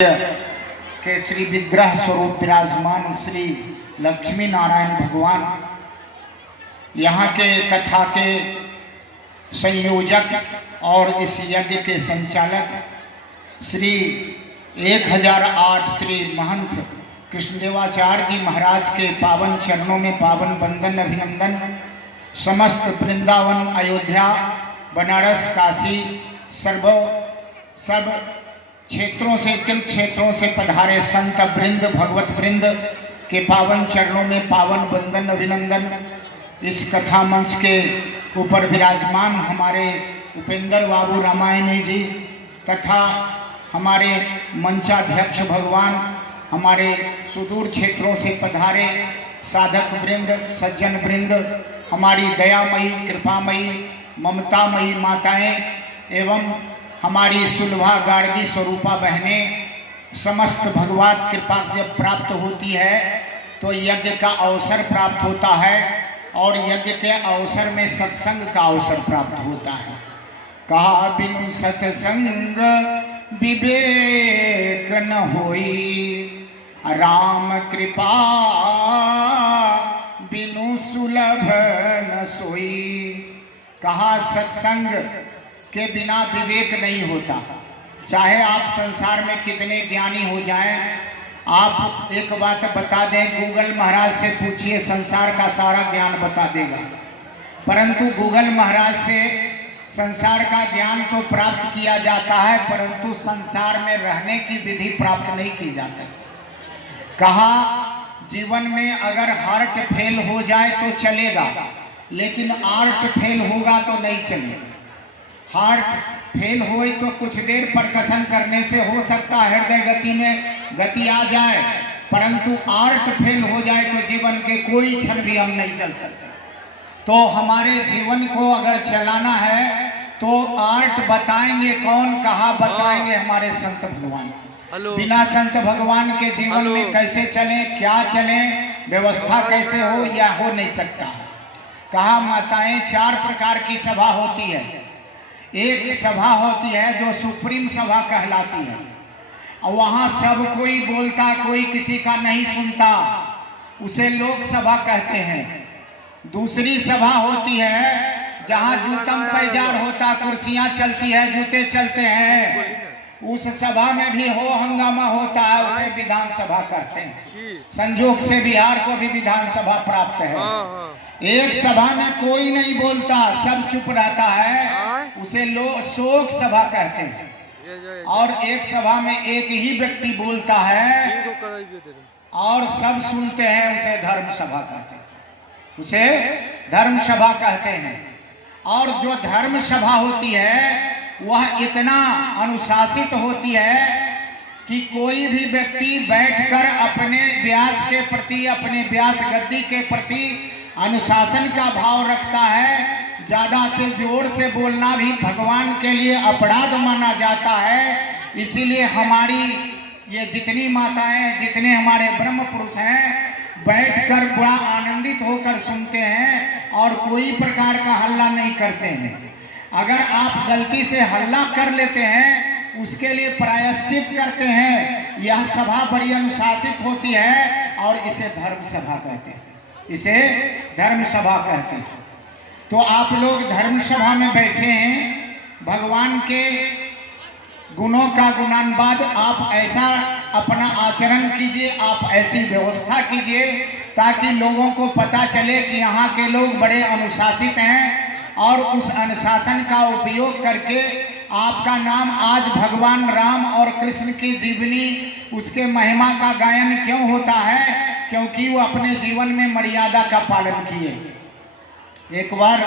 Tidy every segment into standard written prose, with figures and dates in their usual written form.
के श्री विग्रह स्वरूप विराजमान श्री लक्ष्मी नारायण भगवान यहाँ के कथा के संयोजक और इस यज्ञ के संचालक श्री 1008 श्री महंत कृष्णदेवाचार्य जी महाराज के पावन चरणों में पावन वंदन अभिनंदन। समस्त वृंदावन, अयोध्या, बनारस, काशी, सब क्षेत्रों से, तीर्थ क्षेत्रों से पधारे संत वृंद, भगवत वृंद के पावन चरणों में पावन वंदन अभिनंदन। इस कथा मंच के ऊपर विराजमान हमारे उपेंद्र बाबू रामायणी जी तथा हमारे मंचाध्यक्ष भगवान, हमारे सुदूर क्षेत्रों से पधारे साधक वृंद, सज्जन वृंद, हमारी दयामयी, कृपामयी, ममतामयी माताएं एवं हमारी सुलभा गार्गी स्वरूपा बहनें, समस्त भगवत कृपा जब प्राप्त होती है तो यज्ञ का अवसर प्राप्त होता है और यज्ञ के अवसर में सत्संग का अवसर प्राप्त होता है। कहा बिनु सत्संग विवेक न होई, राम कृपा बिनु सुलभ न सोई। कहा सत्संग के बिना विवेक नहीं होता। चाहे आप संसार में कितने ज्ञानी हो जाएं, आप एक बात बता दें, गूगल महाराज से पूछिए, संसार का सारा ज्ञान बता देगा। परंतु गूगल महाराज से संसार का ज्ञान तो प्राप्त किया जाता है, परंतु संसार में रहने की विधि प्राप्त नहीं की जा सकती। कहा जीवन में अगर हार्ट फेल हो जाए तो चलेगा, लेकिन आर्ट फेल होगा तो नहीं चलेगा। हार्ट फेल होए तो कुछ देर परकसन करने से हो सकता है हृदय गति में गति आ जाए, परंतु आर्ट फेल हो जाए तो जीवन के कोई क्षण भी हम नहीं चल सकते। तो हमारे जीवन को अगर चलाना है तो आर्ट बताएंगे कौन, कहाँ बताएंगे? हमारे संत भगवान। बिना संत भगवान के जीवन में कैसे चले, क्या चले, व्यवस्था कैसे हो, या हो नहीं सकता। कहा माताएं, 4 प्रकार की सभा होती है। एक सभा होती है जो सुप्रीम सभा कहलाती है, और वहाँ सब कोई बोलता, कोई किसी का नहीं सुनता, उसे लोक सभा कहते हैं। दूसरी सभा होती है जहाँ जूतम पैजार होता, कुर्सियाँ चलती है, जूते चलते हैं, उस सभा में भी हो हंगामा होता है, उसे विधान सभा कहते हैं। संजोग से बिहार को भी विधान सभा प्राप्त है। एक सभा में कोई नहीं बोलता, सब चुप रहता है, उसे लोग शोक सभा कहते हैं। और एक सभा में एक ही व्यक्ति बोलता है और सब सुनते हैं, उसे धर्म सभा कहते हैं। उसे धर्म सभा कहते हैं। और जो धर्म सभा होती है वह इतना अनुशासित होती है कि कोई भी व्यक्ति बैठकर अपने व्यास के प्रति, अपने व्यास गद्दी के प्रति अनुशासन का भाव रखता है। ज्यादा से जोर से बोलना भी भगवान के लिए अपराध माना जाता है। इसीलिए हमारी ये जितनी माताएं, जितने हमारे ब्रह्म पुरुष हैं, बैठकर बड़ा आनंदित होकर सुनते हैं और कोई प्रकार का हल्ला नहीं करते हैं। अगर आप गलती से हल्ला कर लेते हैं, उसके लिए प्रायश्चित करते हैं। यह सभा बड़ी अनुशासित होती है और इसे धर्म सभा कहते हैं। इसे धर्म सभा कहते हैं। तो आप लोग धर्म सभा में बैठे हैं, भगवान के गुणों का गुणानुवाद आप ऐसा अपना आचरण कीजिए, आप ऐसी व्यवस्था कीजिए ताकि लोगों को पता चले कि यहाँ के लोग बड़े अनुशासित हैं, और उस अनुशासन का उपयोग करके आपका नाम आज भगवान राम और कृष्ण की जीवनी, उसके महिमा का गायन क्यों होता है? क्योंकि वो अपने जीवन में मर्यादा का पालन किए। एक बार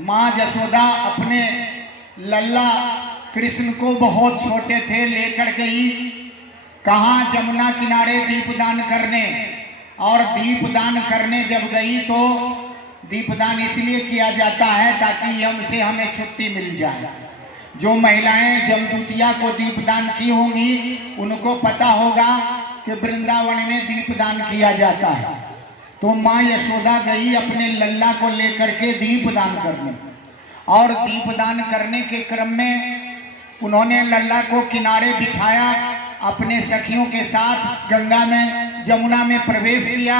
माँ यशोदा अपने लल्ला कृष्ण को, बहुत छोटे थे, लेकर गई कहाँ? जमुना किनारे दीपदान करने। और दीपदान करने जब गई तो दीपदान इसलिए किया जाता है ताकि हमसे हमें छुट्टी मिल जाए। जो महिलाएं जमदूतिया को दीपदान की होंगी उनको पता होगा कि वृंदावन में दीपदान किया जाता है। तो माँ यशोदा गई अपने लल्ला को लेकर के दीपदान करने, और दीपदान करने के क्रम में उन्होंने लल्ला को किनारे बिठाया अपने सखियों के साथ गंगा में यमुना में प्रवेश किया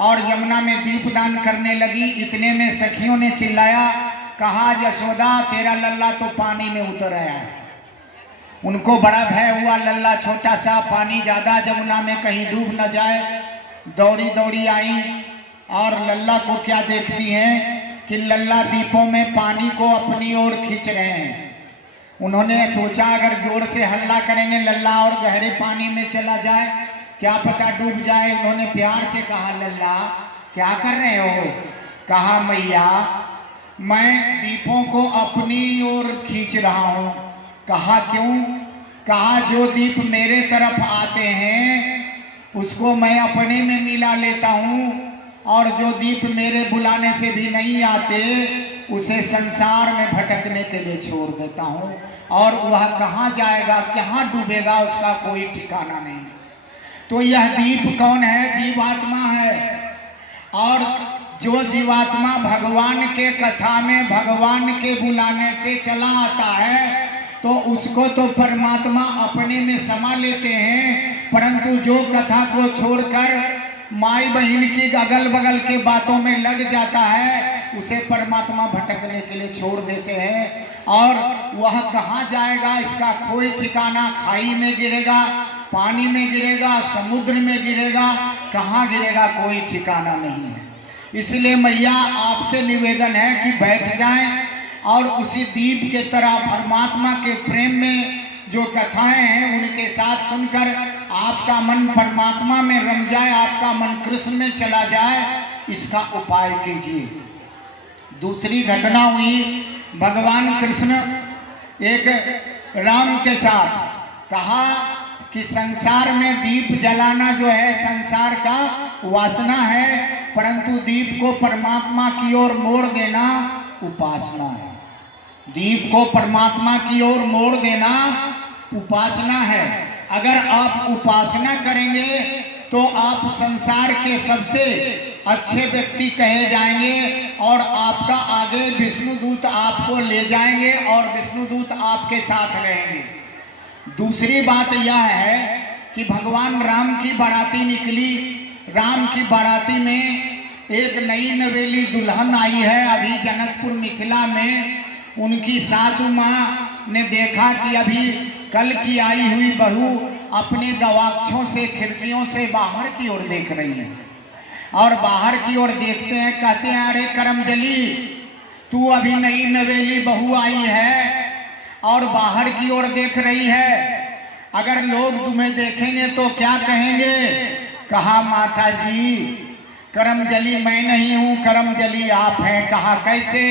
और यमुना में दीपदान करने लगी। इतने में सखियों ने चिल्लाया, कहा यशोदा तेरा लल्ला तो पानी में उतर आया है। उनको बड़ा भय हुआ, लल्ला छोटा सा, पानी ज्यादा, यमुना में कहीं डूब न जाए। दौड़ी दौड़ी आई और लल्ला को क्या देखती हैं कि लल्ला दीपों में पानी को अपनी ओर खींच रहे हैं। उन्होंने सोचा अगर जोर से हल्ला करेंगे लल्ला और गहरे पानी में चला जाए, क्या पता डूब जाए। उन्होंने प्यार से कहा, लल्ला क्या कर रहे हो? कहा, मैया मैं दीपों को अपनी ओर खींच रहा हूं। कहा, क्यों? कहा, जो दीप मेरे तरफ आते हैं उसको मैं अपने में मिला लेता हूं और जो दीप मेरे बुलाने से भी नहीं आते उसे संसार में भटकने के लिए छोड़ देता हूं और वह कहाँ जाएगा, कहाँ डूबेगा, उसका कोई ठिकाना नहीं। तो यह दीप कौन है? जीवात्मा है। और जो जीवात्मा भगवान के कथा में भगवान के बुलाने से चला आता है तो उसको तो परमात्मा अपने में समा लेते हैं, परंतु जो कथा को छोड़कर माई बहन की अगल बगल के बातों में लग जाता है उसे परमात्मा भटकने के लिए छोड़ देते हैं और वह कहाँ जाएगा इसका कोई ठिकाना। खाई में गिरेगा, पानी में गिरेगा, समुद्र में गिरेगा, कहाँ गिरेगा कोई ठिकाना नहीं है। इसलिए मैया आपसे निवेदन है कि बैठ जाएं और उसी दीप के तरह परमात्मा के प्रेम में जो कथाएं हैं उनके साथ सुनकर आपका मन परमात्मा में रम जाए, आपका मन कृष्ण में चला जाए, इसका उपाय कीजिए। दूसरी घटना हुई, भगवान कृष्ण एक राम के साथ कहा कि संसार में दीप जलाना जो है संसार का वासना है, परंतु दीप को परमात्मा की ओर मोड़ देना उपासना है। दीप को परमात्मा की ओर मोड़ देना उपासना है। अगर आप उपासना करेंगे तो आप संसार के सबसे अच्छे व्यक्ति कहे जाएंगे और आपका आगे विष्णुदूत आपको ले जाएंगे और विष्णुदूत आपके साथ रहेंगे। दूसरी बात यह है कि भगवान राम की बाराती निकली। राम की बाराती में एक नई नवेली दुल्हन आई है। अभी जनकपुर मिथिला में उनकी सासू माँ ने देखा कि अभी कल की आई हुई बहू अपने गवाक्षों से खिड़कियों से बाहर की ओर देख रही है और बाहर की ओर देखते हैं, कहते हैं, अरे करमजली तू अभी नई नवेली बहू आई है और बाहर की ओर देख रही है, अगर लोग तुम्हें देखेंगे तो क्या कहेंगे? कहा, माता जी करमजली मैं नहीं हूँ, करमजली आप हैं। कहा, कैसे?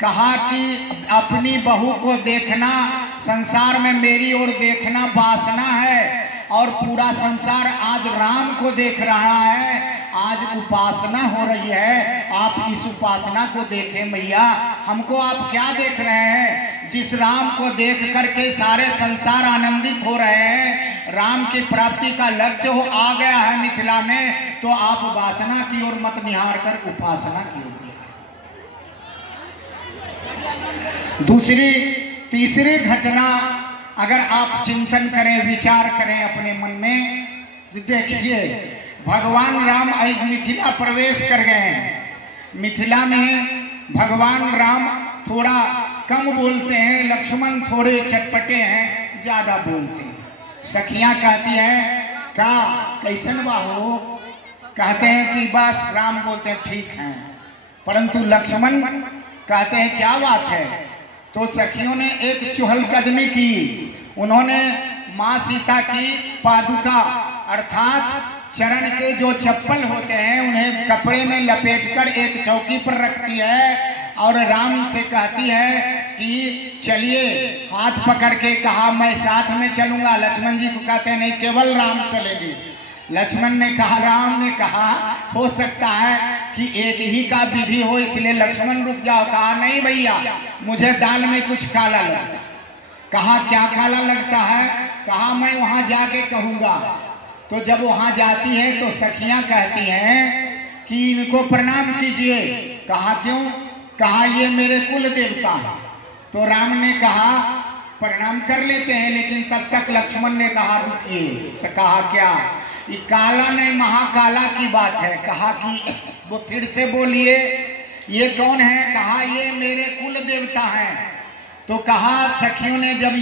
कहा कि अपनी बहू को देखना संसार में मेरी ओर देखना वासना है और पूरा संसार आज राम को देख रहा है, आज उपासना हो रही है। आप इस उपासना को देखें मैया। हमको आप क्या देख रहे हैं? जिस राम को देख करके सारे संसार आनंदित हो रहे हैं, राम की प्राप्ति का लक्ष्य हो आ गया है मिथिला में, तो आप वासना की ओर मत निहार कर उपासना की ओर। दूसरी तीसरी घटना अगर आप चिंतन करें, विचार करें अपने मन में, तो देखिए भगवान राम आज मिथिला प्रवेश कर गए हैं। मिथिला में भगवान राम थोड़ा कम बोलते हैं, लक्ष्मण थोड़े चटपटे हैं, ज्यादा बोलते हैं। सखियां कहती हैं, का कैसन बाहो? कहते हैं कि बस राम बोलते हैं ठीक हैं, परंतु लक्ष्मण कहते हैं क्या बात है? तो सखियों ने एक चुहलकदमी की। उन्होंने माँ सीता की पादुका अर्थात चरण के जो चप्पल होते हैं उन्हें कपड़े में लपेटकर एक चौकी पर रखती है और राम से कहती है कि चलिए, हाथ पकड़ के कहा मैं साथ में चलूंगा। लक्ष्मण जी को कहते हैं नहीं, केवल राम चलेगी। लक्ष्मण ने कहा, राम ने कहा हो सकता है कि एक ही का विधि हो इसलिए लक्ष्मण रुक जाओ। कहा नहीं भैया, मुझे दाल में कुछ काला लगता है। कहा क्या काला लगता है? कहा मैं वहां जाके कहूंगा। तो जब वहां जाती है तो सखियां कहती हैं कि इनको प्रणाम कीजिए। कहा क्यों? कहा ये मेरे कुल देवता है। तो राम ने कहा प्रणाम कर लेते हैं, लेकिन तब तक लक्ष्मण ने कहा रुकिए। तो कहा क्या, ये काला नहीं महाकाला की बात है। कहा कि वो फिर से बोलिए ये कौन है। कहा ये मेरे कुल देवता हैं। तो कहा सखियों ने जब